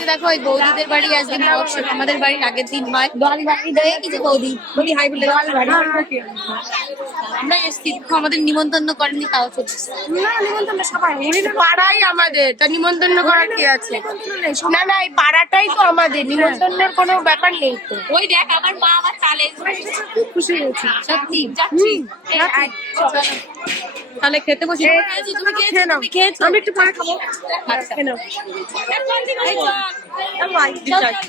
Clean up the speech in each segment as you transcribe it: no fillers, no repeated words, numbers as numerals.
যে দেখো ওই বৌদিদের বাড়ি আজকে মহোৎসব, আমাদের বাড়ির আগের দিন হয়। বাড়ি দেয় কি যে বৌদি বলি হাই বলে আমরা এসছি, আমাদের নিমন্ত্রণ করেনি তাও চলছে না নিমন্ত্রণ সবাই পাড়াই আমাদের, তা নিমন্ত্রণ করার কি আছে? না না এই পাড়াটাই তো আমাদের, নিমন্ত্রণের কোনো ব্যাপার নেই তো। ওই দেখ আমার মা আমার তালে খুব খুশি হয়েছি সত্যি যাচ্ছি। তাহলে খেতে বসে তুমি খেয়ে নাও। খেয়েছো? আমি একটু পরে খাবো। আচ্ছা খেয়ে নাও।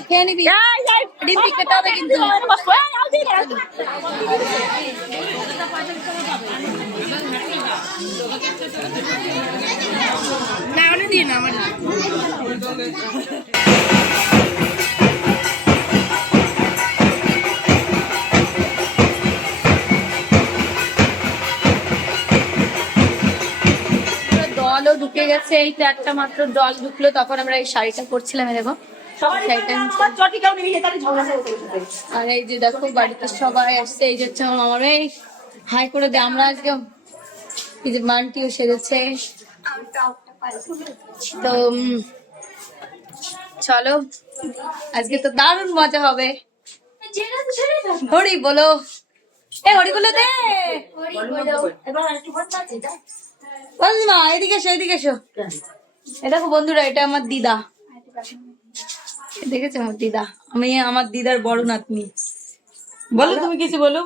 খেয়ে নিবি, ডিম্পি খেতে হবে কিন্তু। না অনেক দিন আমার দলও ঢুকে গেছে, এই তো একটা মাত্র দল ঢুকলো, তখন আমরা এই শাড়িটা পরছিলাম। দেখো আর এই যে দেখো বাড়িতে সবাই আসছে, এই যে হচ্ছে আমার মামার, এই হাই করে দে। আমরা আজকে এই যে মানটিও সেরেছে, তো চলো আজকে তো দারুণ মজা হবে। হরি বলো, এ হরি বলো দে। মা এদিকে এসো, এদিকে এসো। এ দেখো বন্ধুরা, এটা আমার দিদা, দেখেছো আমার দিদা, আমি আমার দিদার বড় নাতনি। বলো তুমি কিছু বলো।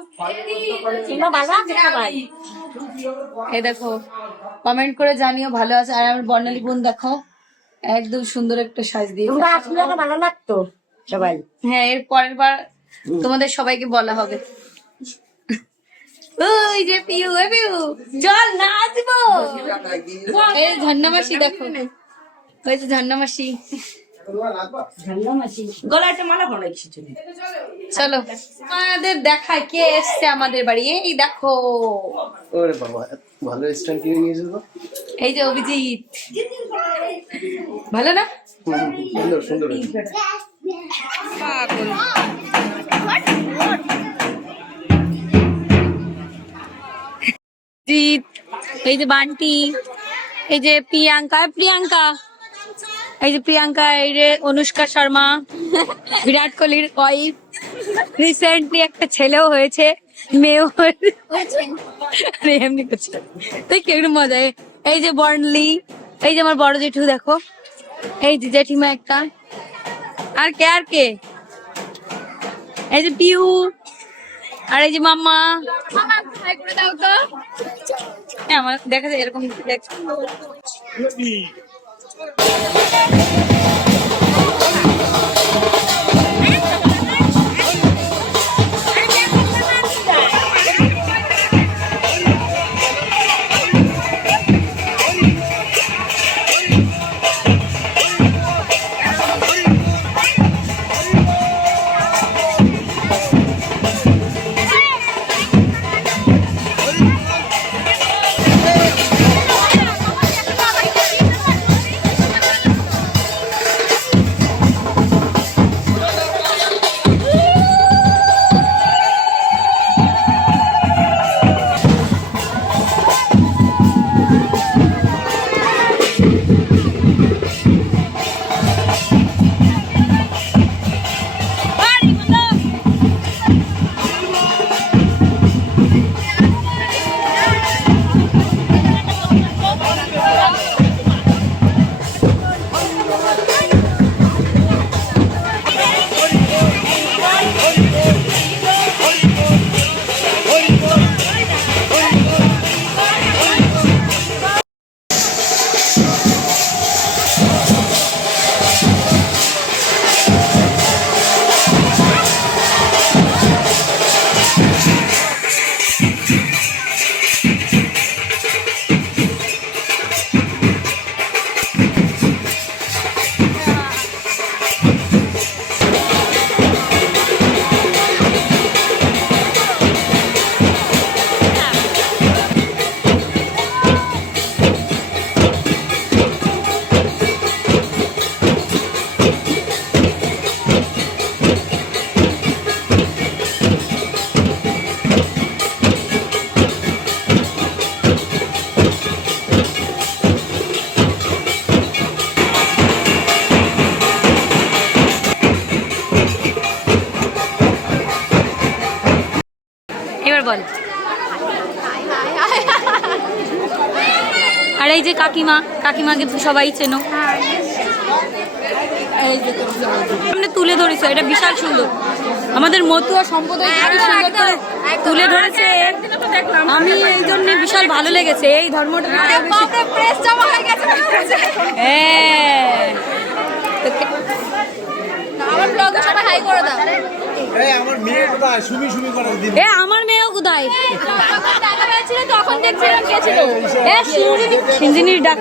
এই দেখো কমেন্ট করে জানিও ভালো আছে। আর আমার বর্ণালী বোন দেখো একদম সুন্দর একটা সাজ দিয়ে, ভালো লাগতো সবাই। হ্যাঁ এর পরের বার তোমাদের সবাইকে বলা হবে। ওই যে পিউ, এ পিউ চল নাচবো। এই ঝর্ণা মাসি দেখো, ওই যে ঝর্ণা মাসি। চলো আমাদের দেখায় কে এসছে আমাদের বাড়ি। এই দেখো, ওরে বাবা ভালো স্ট্যান্ড কিনে নিয়েছো তো। এই যে অভিজিৎ, ভালো না? সুন্দর সুন্দর। জিৎ, এই যে বান্টি, এই যে প্রিয়াঙ্কা, এই যে প্রিয়াঙ্কা, এই যে অনুষ্কা শর্মা, বিরাট কোহলির ওয়াইফ। রিসেন্টলি একটা ছেলেও হয়েছে, মেয়েও এমনি করছে, তাই কেমন মজা। এই যে বর্ণলি, এই যে আমার বড় জেঠু দেখো, এই যে জেঠিমা একটা, আর কে এই যে পিউ, আর এই যে মাম্মা। দাও তো আমার দেখা যায় এরকম এই যে কাকিমা, কাকিমাকে তো সবাই চেনো। এই যে সামনে তুলে ধরেছে, এটা বিশাল সুন্দর। আমাদের মতুয়া সম্প্রদায় খুবই সুন্দর করে তুলে ধরেছে। আমি এই জন্য বিশাল ভালো লেগেছে এই ধর্মটা। হ্যাঁ, আমার ব্লগে সবাই হাই করে দাও। আমার মেয়ে কোথায়? সুমি সুমি করে দিন। আমার মেয়েও কোথায়? দেখা হয়েছিল তখন দেখছিলাম কে ছিল। সিঞ্জিনির ডাক।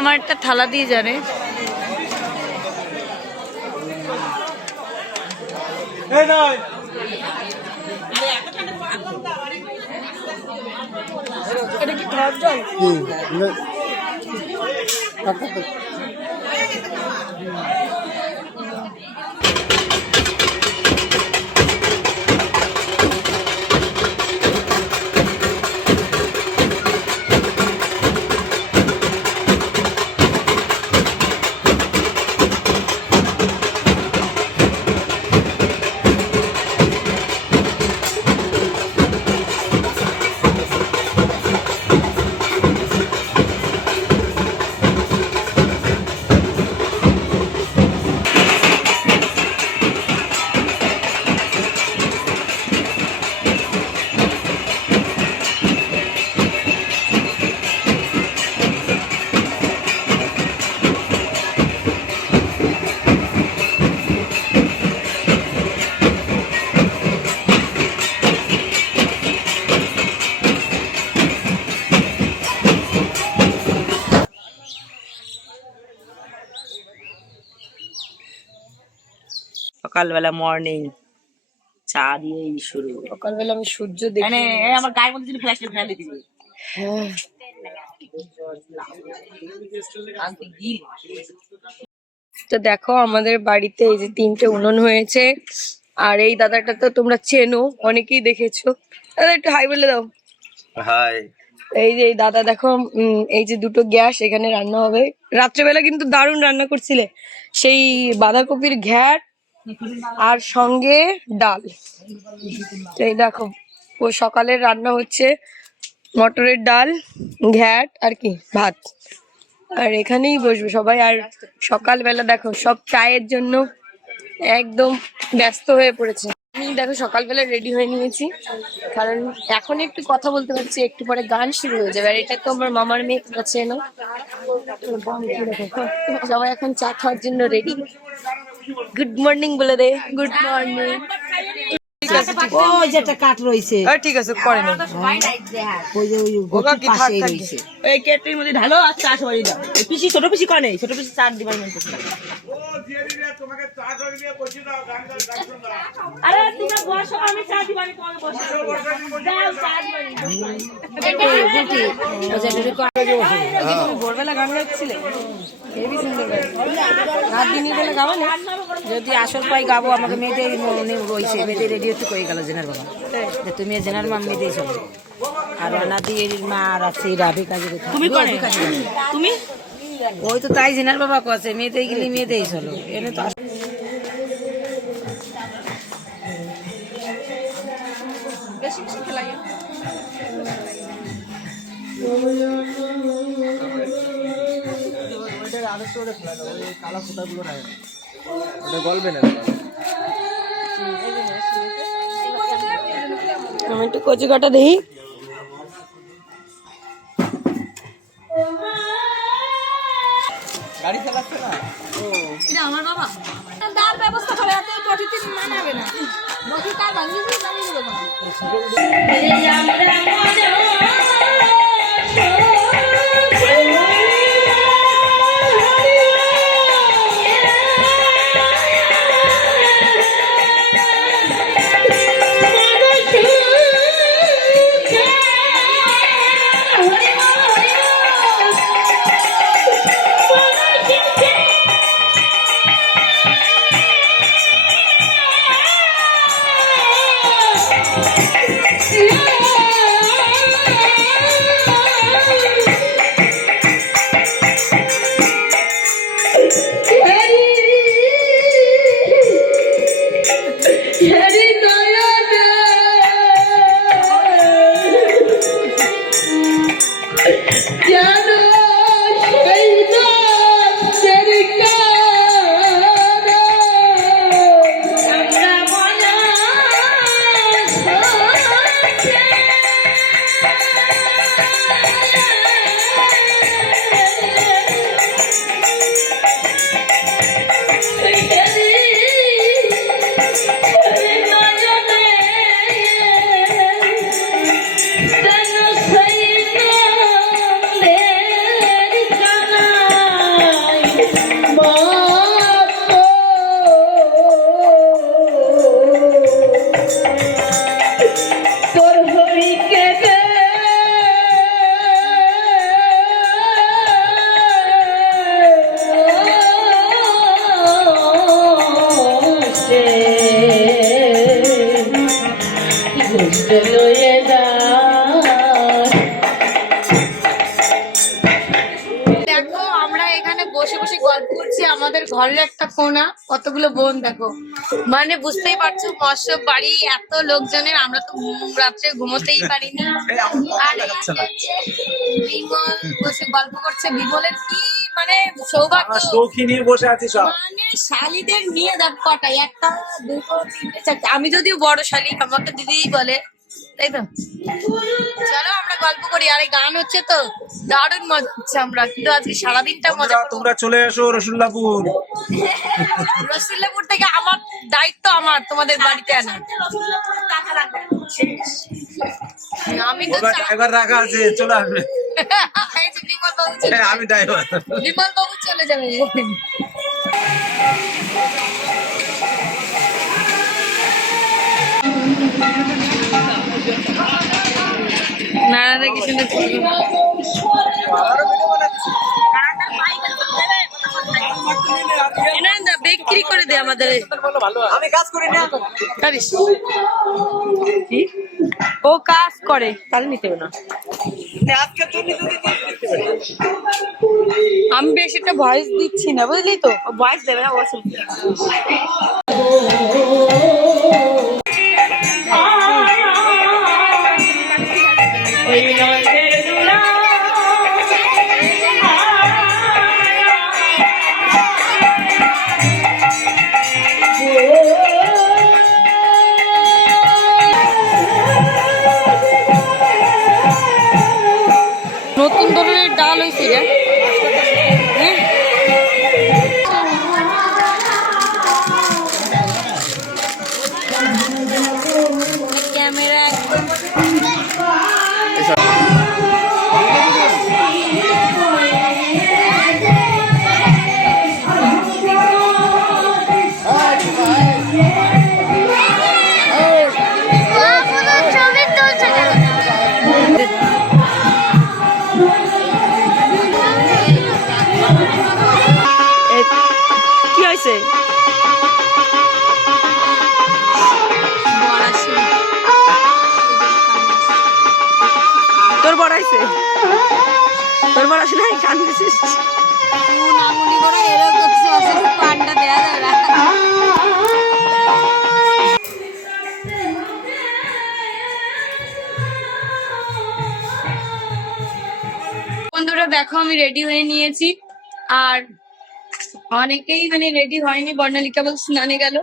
আমার একটা থালা দিয়ে যাবে। এটা কি খাওয়ার জল? সকালবেলা মর্নিং চা দিয়েই শুরু। সকালবেলা আমি সূর্য দেখি। মানে আমার গায়ের মধ্যে যদি ফ্ল্যাশ ফেলে দিবি। তো দেখো আমাদের বাড়িতে এই যে 3টে উনুন হয়েছে, আর এই দাদাটা তো তোমরা চেনো, অনেকেই দেখেছো। দাদা একটু হাই বলে দাও। হাই। এই যে এই দাদা দেখো, এই যে দুটো গ্যাস, এখানে রান্না হবে। রাত্রেবেলা কিন্তু দারুণ রান্না করছিলে, সেই বাঁধাকপির ঘ্যাট আর সঙ্গে ডাল। এই দেখো ও সকালের রান্না হচ্ছে, মটরের ডাল, ঘ্যাট আর কি ভাত। আর এখানেই বসবে সবাই। আর সকালবেলা দেখো সব চায়ের জন্য একদম ব্যস্ত হয়ে পড়েছে। আমি দেখো সকালবেলা রেডি হয়ে নিয়েছি, কারণ এখন একটু কথা বলতে পারছি, একটু পরে গান শুরু হয়ে যাবে। আর এটা তো আমার মামার মেয়ে কাছে এনো, সবাই এখন চা খাওয়ার জন্য রেডি। গুড মর্নিং বলে দে। Good morning. ও যেটা কাঠ রয়েছে ঠিক আছে করে নে। ওই যে ওই গতির পাশেই রয়েছে। এই কেটলির মধ্যে ঢালো আর চা সবাই দাও। এই পিসি ছোট পিসি কনে, ছোট পিসি চা দিবার মন করছে। আরে তোমরা বসো, আমি চা দিবানি, তোমাকে বসো দাও, চা দিবানি। তুমি ভোরবেলা গান গাচ্ছিলে, হেবি সুন্দর গান। রাত দিনের বেলা গাবো না? যদি আসল পাই গাবো, আমাকে মেয়েদের রয়েছে, মেয়েদের রেডি হতে কয়ে গেল জেনার বাবা, তুমি জেনার মা মেয়েদের চলো। আর রানাদির মা আর আছে রাভি কাজে। তুমি কনে? তুমি ওই তো তাই জেনার বাবা কাছে মেয়েদের গেলে মেয়েদের চলো, এনে তো আমি একটু কচি কাটা দেখি। গাড়ি চালাচ্ছে না? এটা আমার বাবা তার ব্যবস্থা করে, এত অতিথি মানাবে না। বসে তার ভাঙিয়ে দিয়ে বানিয়ে দেবো। দেখো আমরা এখানে বসে বসে গল্প করছি, আমাদের ঘরের একটা কোণা, কতগুলো বোন দেখো। মানে বুঝতেই পারছো মৎস্য বাড়ি এত লোকজনের, আমরা তো রাত্রে ঘুমোতেই পারিনি। আর বিমল বসে গল্প করছে, বিমলের কি মানে সৌভাগ্য, সৌখী নিয়ে বসে আছি সব। মানে শালিদের নিয়ে দেখ কটাই, একটা দুটো তিনটে চারটে। আমি যদিও বড় শালি, আমাকে দিদিই বলে, তাই তো। চলো আমরা গল্প করি। আর এই গান হচ্ছে তো দারুণ মজা হচ্ছে, আমরা কিন্তু আজকে সারাদিনটা মজা করবো। তোমরা চলে এসো রসুল্লাপুর। রসুল্লাপুর থেকে আমার দায়িত্ব, আমার তোমাদের বাড়িতে আনা। আমি তো ড্রাইভার রাখা আছে, চলে আসবে। এই যে বিমল বাবু চলে আমি ড্রাইভার। বিমল বাবু চলে যাবে। নারায়ণ কৃষ্ণ বিক্রি করে দে আমাদের। আমি কাজ করি না। করিস? কি? ও কাজ করে, তাহলে নিতে হবে না। আজকে তুই নিতে দিতে পারি। আমি বেশি একটা ভয়েস দিচ্ছি না, বুঝলি তো? ও বয়স দেবে না, ও শুনবে। নতুন ধরনের ডাল হয়েছে রে। হ্যাঁ? ক্যামেরা কি হয়েছে? তোর বড় হয়েছে? তোর বড় আছে নাই? কান দিছিস? নামুনি করে এরকম করছে, আসলে পান্ডা দেয়া যাবে না। বন্ধুরা দেখো, আমি রেডি হয়ে নিয়েছি। আর অনেকেই মানে রেডি হয়নি, বর্ণালী কেবল স্নানে গেল।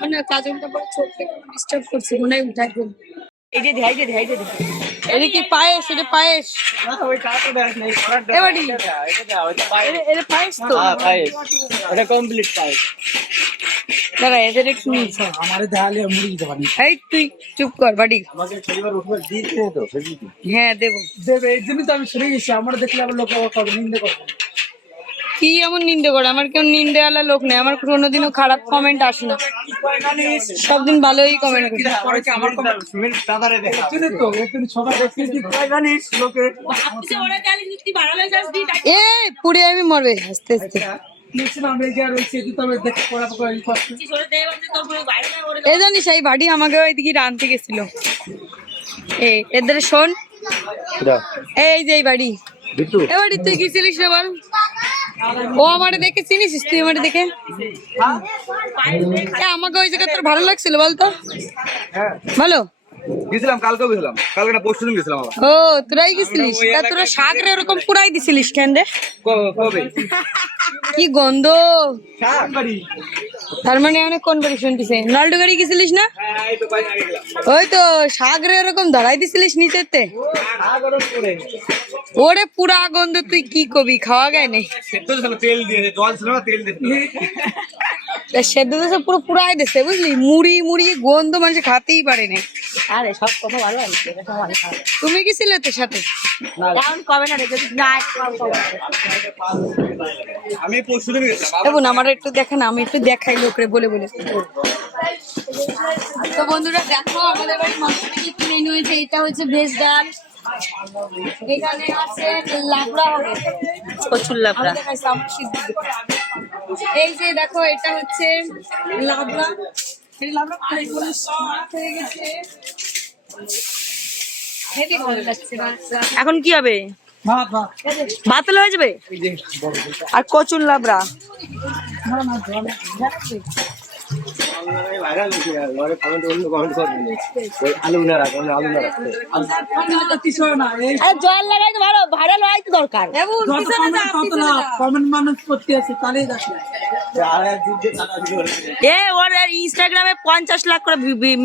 মানে কাজলটা পরে চোখটা ডিস্টার্ব করছে, মনে হয় উঠাই ফেলবো। এই যে ধ্যাই দে, ধ্যাই দে। এটা কি পায়েস? এটা পায়েস? ওই কাটা দেখ নাই। এবারে এটা পায়েস তো? পায়েস, এটা কমপ্লিট পায়েস। দাঁড়া, এদের একটু নিচ্ছে। আমারে দেখালে মুড়ি দিতে পারি। এই তুই চুপ কর বাড়ি। আমাকে শনিবার উঠবে দিতে তো সেদিকে। হ্যাঁ দেবো। দেবে এই জন্য তো আমি শুনে গেছি। আমার দেখলে আবার লোক করবে, নিন্দে করবে। কি এমন নিন্দে করে? আমার কেউ নিন্দেওয়ালা লোক নেই, আমার কোনোদিনও খারাপ কমেন্ট আসে না, সব দিন ভালোই কমেন্ট করে। পরে কি আমার মিনিট দাদারে দেখা। জানি তো একদিন সবাই দেখি কি জানিস লোকে এ পুড়ে আমি মরবে আস্তে আস্তে। নিছিলাম এই যে রয়েছে এদিকে তবে দেখে পড়া পড়া এই করছে। এ জানিস এই বাড়ি আমাকে ওইদিকে রানতে গেছিল। এদের শোন, এই যে এই বাড়ি, বিট্টু এ বাড়ি তুই গেছিলিস না বল? ও আমারে দেখে চিনিস? তুই আমারে দেখে আমাকে ওই জায়গা তোর ভালো লাগছিল বলতো? ভালো গেছিলাম, কালকেও গেছিলাম, কালকে না পরশু দিন গেছিলাম আবার। ও তোরাই গেছিলিস? তা তোরা শাকরে ওরকম পুরাই দিছিলিস কেন রে? কবে? কি গন্ধ! বাড়ি। তার মানে অনেক কোন বাড়ি শুনতেছে? নালডু গাড়ি গেছিলিস না? হ্যাঁ, এই তো কয়েকদিন আগে গেলাম। ওই তো শাকরে ওরকম ধরাই দিছিলিস নিচেতে। গরম করে। ওরে পুরা গন্ধ, তুই কি কবি? খাওয়া গায় নাই? সেদ্ধ ছিল, তেল দিয়ে, জল ছিল না, তেল দিয়ে। সেদ্ধ তো পুরো পুরাই দিছে বুঝলি, মুড়ি মুড়ি গন্ধ মানুষ খাতেই পারে না। আরে সব কথা ভালো আছে, এটা সব ভালো খাবে। তুমি গেছিলে তোর সাথে? কারণ কবে না রে, যদি না আমি পরশু দিন গেছিলাম। দেখুন আমার একটু দেখেন, আমি একটু দেখাই লোকরে বলে বলে। তো বন্ধুরা দেখো, আমাদের বাড়ির মাংসটা কি মেনু হয়েছে। এটা হচ্ছে ভেজ ডাল, এখানে আছে লাবড়া হবে, প্রচুর লাভরা। দেখাইছি আমরা সিদ্ধ। এই যে দেখো, এটা হচ্ছে লাবড়া, এই লাবড়া হয়ে গেছে, হেভি ভালো লাগছে। এখন কি হবে? ভাত ভাত ভাত হলে হয়ে যাবে। আর কচুর লাবড়া। ঘরে কমেন্ট অন্য কমেন্ট করবেন, ওই আলু না রাখবেন, আলু না রাখতে আরে জল লাগাই তো ভালো, ভাইরাল হওয়াই তো দরকার। কমেন্ট মানুষ করতে আছে তাহলেই দেখে। এ ওর ইনস্টাগ্রামে 50 লাখ করে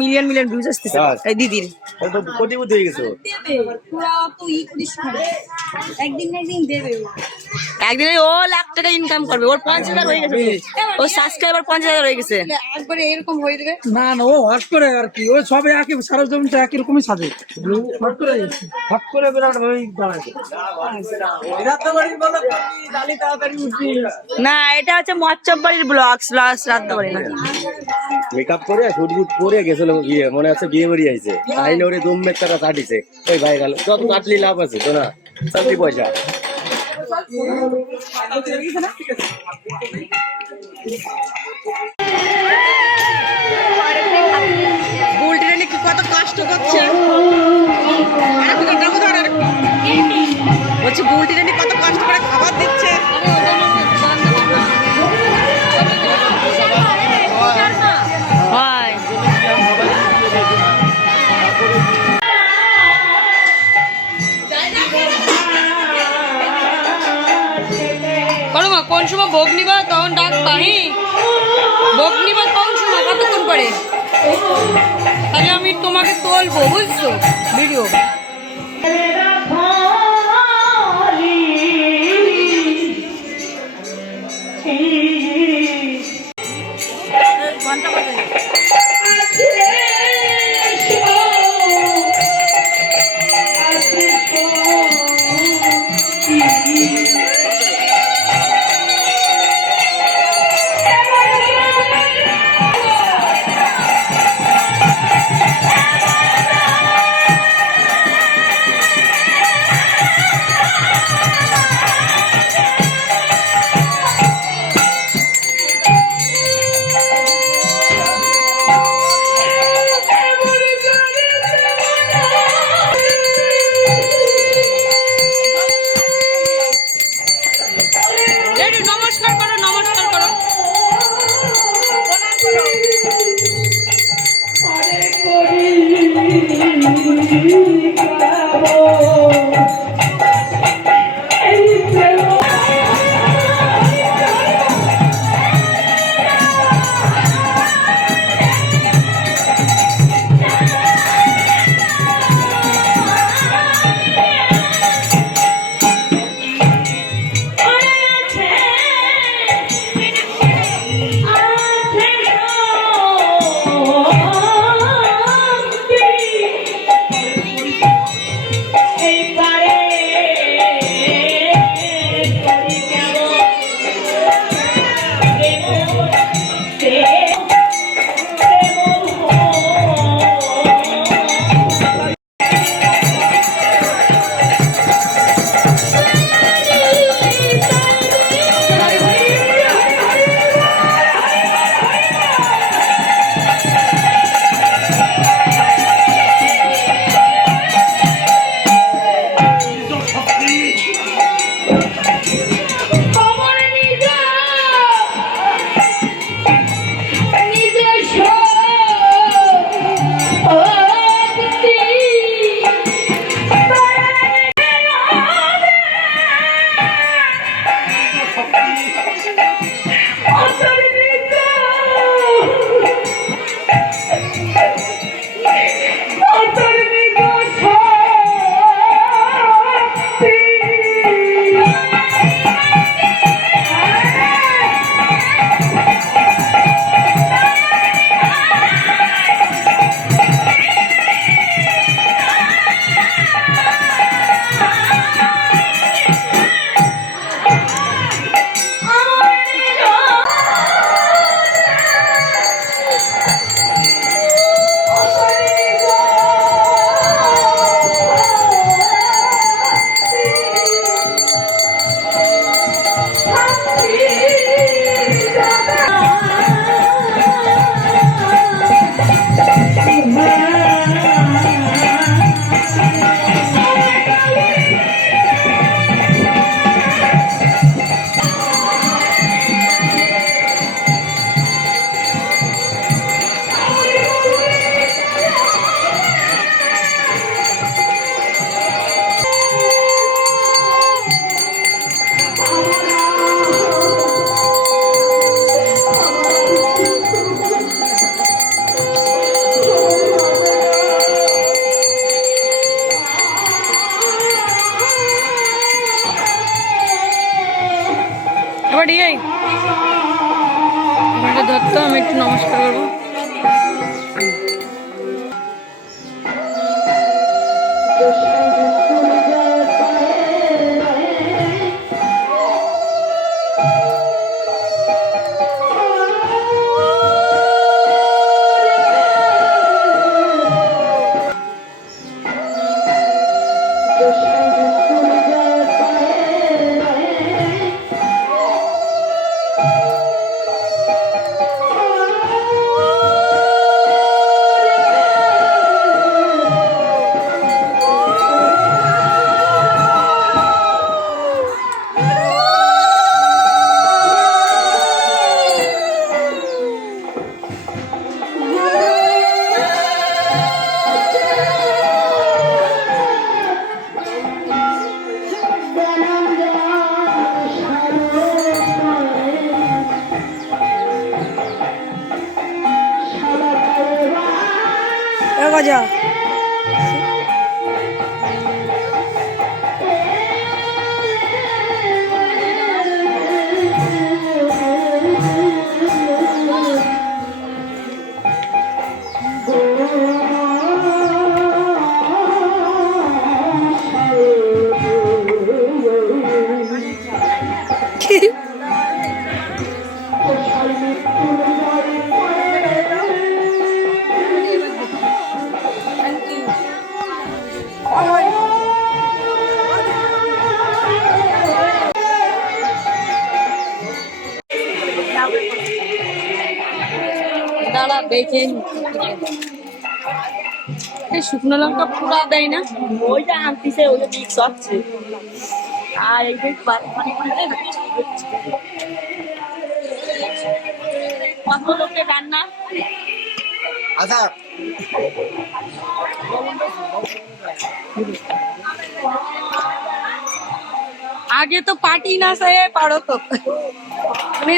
মিলিয়ন মিলিয়ন ভিউজ আসতেছে এই দিদির। কোটিপতি হয়ে গেছো। একদিন না একদিন দেবে ও। একদিনে ও লাখ টাকা ইনকাম করবে, ওর 50,000 হয়ে গেছে, ওর সাবস্ক্রাইবার 50,000 হয়ে গেছে। একবারে এরকম হয়ে দেবে। না না, ও হট করে আর কি, ও সবে একই সারা জমিটা একই রকমই সাজে। হট করে হট করে বিরাট ওই দাঁড়ায়। না এটা হচ্ছে মচ্চব বাড়ির ব্লগস রাতবাড়ি না। মেকআপ করে শুট করে গেছিল বিয়ে, মনে আছে বিয়ে বাড়ি আইছে, তাইলে ওরে দুম মেট টাকা কাটিছে। ওই ভাই গেল, যত কাটলি লাভ আছে তো না, সবই পয়সা। বুলটি রানী কি কত কষ্ট করছে, বলছি বুলটি রানী কত কষ্ট করে খাবার দিচ্ছে। করো মা, কোন সময় ভোগ নিবা তখন ডাক পাহি, ভোগ নিবা কোন সময়, কতক্ষণ পরে, তাহলে আমি তোমাকে তুলবো, বুঝছো ভিডিও। নমস্কার করো, নমস্কার করো। ধরতো, আমি একটু নমস্কার করবো। দাঁড়া দেখে শুকনো লঙ্কা পুরা দেয় না, ওইটা আনতিছে, ওইটা মিক্স হচ্ছে। আর এই যে কত লোকের রান্না। আচ্ছা আগে তো পার্টি না চাই পারো তো মানে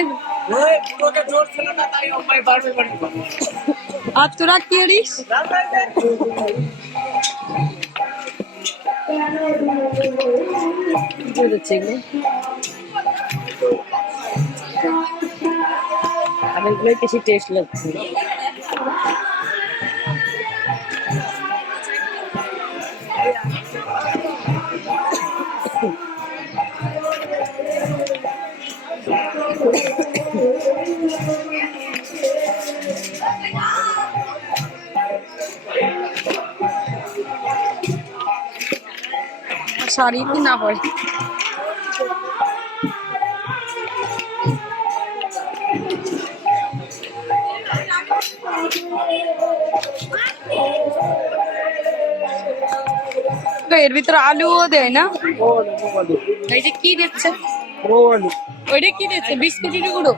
আর তোরা কি করিস? আর এগুলো বেশি টেস্ট লাগছে। শাড়ি না হয় এর ভিতরে আলুও দেয় না? এই যে কি দিচ্ছে ওইটা কি দিচ্ছে? বিস্কুটের গুঁড়ো?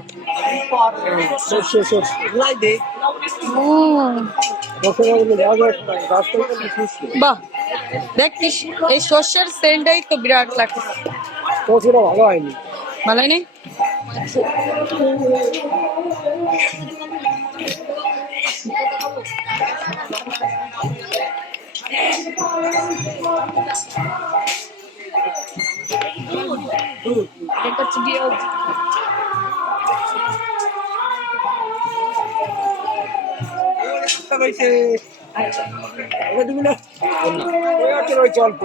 বাহ দেখিস এই সর্ষের সেন্টটাই তো বিরাট লাগছে। ভালো হয়নি। ভালো নেই অল্প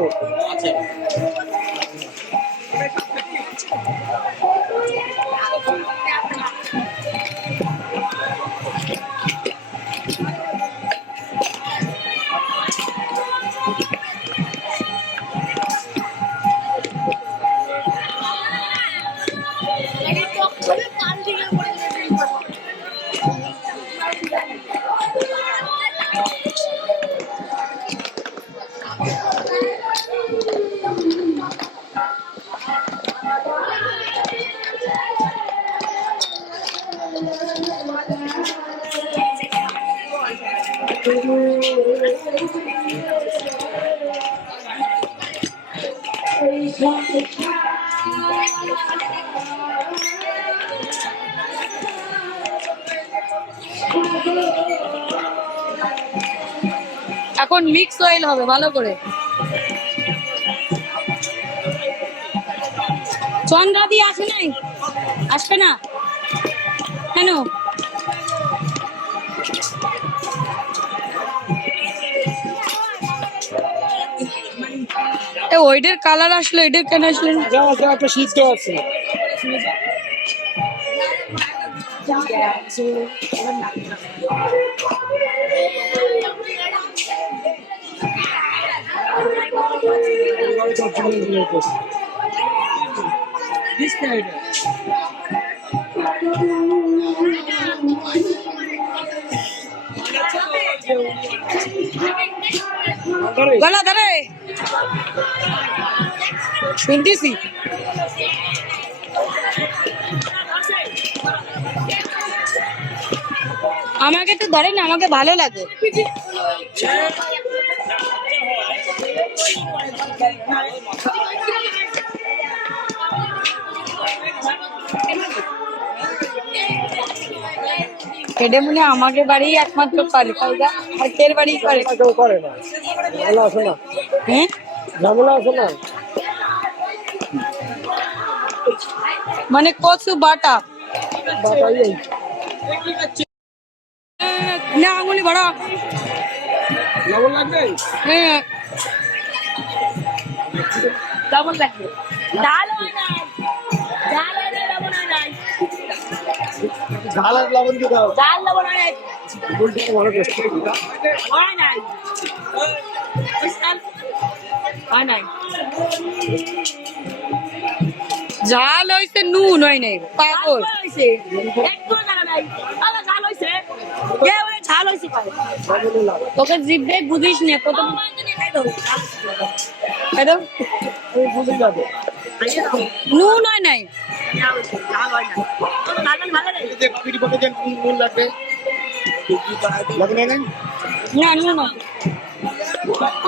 এখন মিক্স অয়েল হবে ভালো করে। চন্দ্রাদি আসে নাই? আসবে না কেন? ওইটার কালার আসলো, এটার কেন আসলো? একটা সিদ্ধ আছে। গলা ধরে শুনতেছি আমাকে তো ধরে না, আমাকে ভালো লাগে। এটা মনে হয় আমাকে বাড়ি একমাত্র পারে তাই না? আর কের বাড়ি করে কেউ করে না ঝামেলা আছে না হ্যাঁ ঝামেলা আছে না মানে কচু বাটা বাতাই এই না আঙুলি বড় লবণ লাগবে হ্যাঁ লবণ লাগবে ডাল হয় না, ডাল হয় না, লবণ হয় নাই। ঝাল আর লবণ দিয়ে দাও ডাল লবণ হয় নাই, বলতে ভালো টেস্ট হয় নাই। হয় নাই। ঝাল হইছে নুন হয় নাই পাগল ঝাল হইছে, একটুও জানা নাই। আবার ঝাল হইছে, কে বলে ঝাল হইছে কয়? তোকে জিভে বুঝিস না কত ও মাইন্ড নিয়ে খাই দাও। একদম বুঝে যাবে নুন হয় নাই ঝাল হয় না। ও তো ঝাল ভালো লাগে। যে পিড়ি পকে দেন নুন লাগবে লাগবে না না নুন হয়।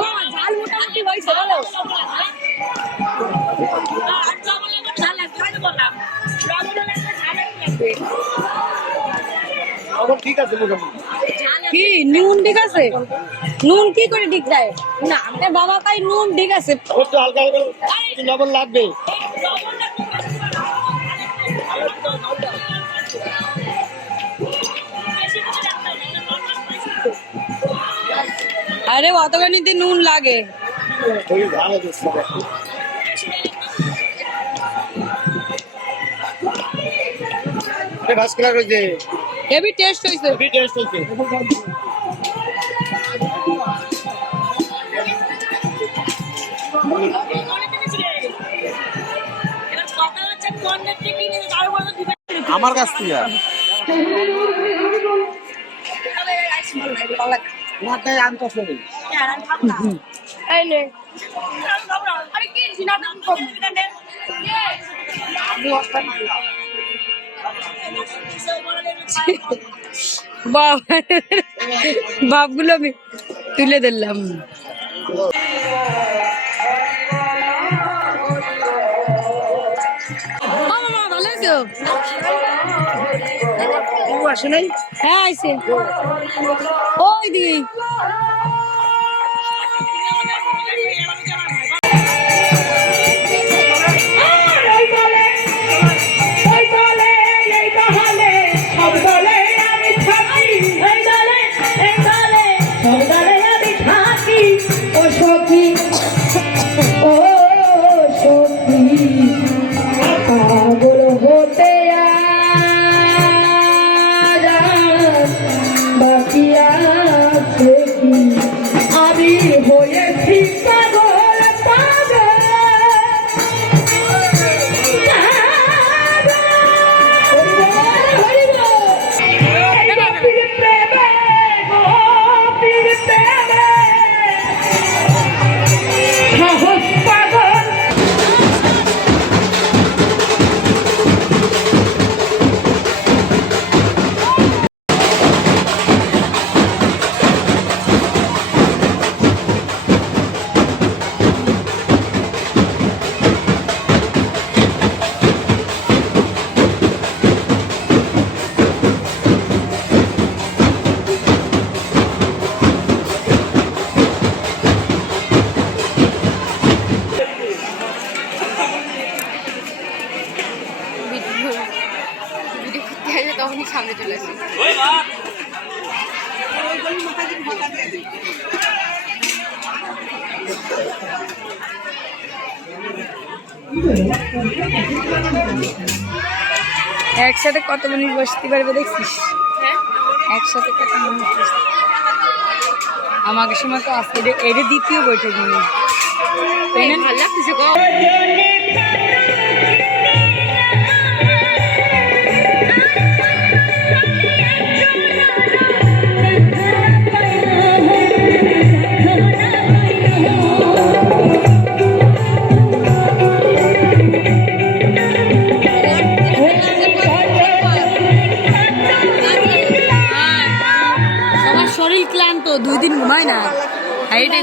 ও ঝাল মোটামুটি হইছে বলো। আর লবণ লাগবে, ঝাল লাগবে, আমি তো বললাম। লবণ লাগবে, ঝাল লাগবে। লবণ ঠিক আছে মোটামুটি ঝাল কি নুন ঠিক আছে নুন কি করে ঠিক যায় না এ বাবা তাই নুন ঠিক আছে একটু হালকা হালকা একটু লবণ লাগবে লবণ লাগবে। বেশি করে রাখতে হবে, নরমাল হইছে। আরে অতখানিতে নুন লাগে ওই ভালো দিচ্ছে ভাস করা রয়েছে হেভি টেস্ট হইছে হেভি টেস্ট হয়েছে এবার কথা হচ্ছে পণ্যের থেকে কিনে তার উপর তো দিবে। আমার কাছ থেকে মাথায় আনতেছে এই নে আরে কি সিনাটা কম বাপগুলো আমি তুলে দিলাম ভালো আছো আসে নাই হ্যাঁ আইছে ওই দিকে তখনই সামনে চলে আসে একসাথে কত মিনিট বসতে পারবে দেখছিস একসাথে কত মিনিট বসতে আমাকে সময় তো আসছে এটা দ্বিতীয় বইটা দিন তাই না ভালো লাগতেছে গো শরীর ক্লান্ত 2 দিন ঘুমায় না হাইটে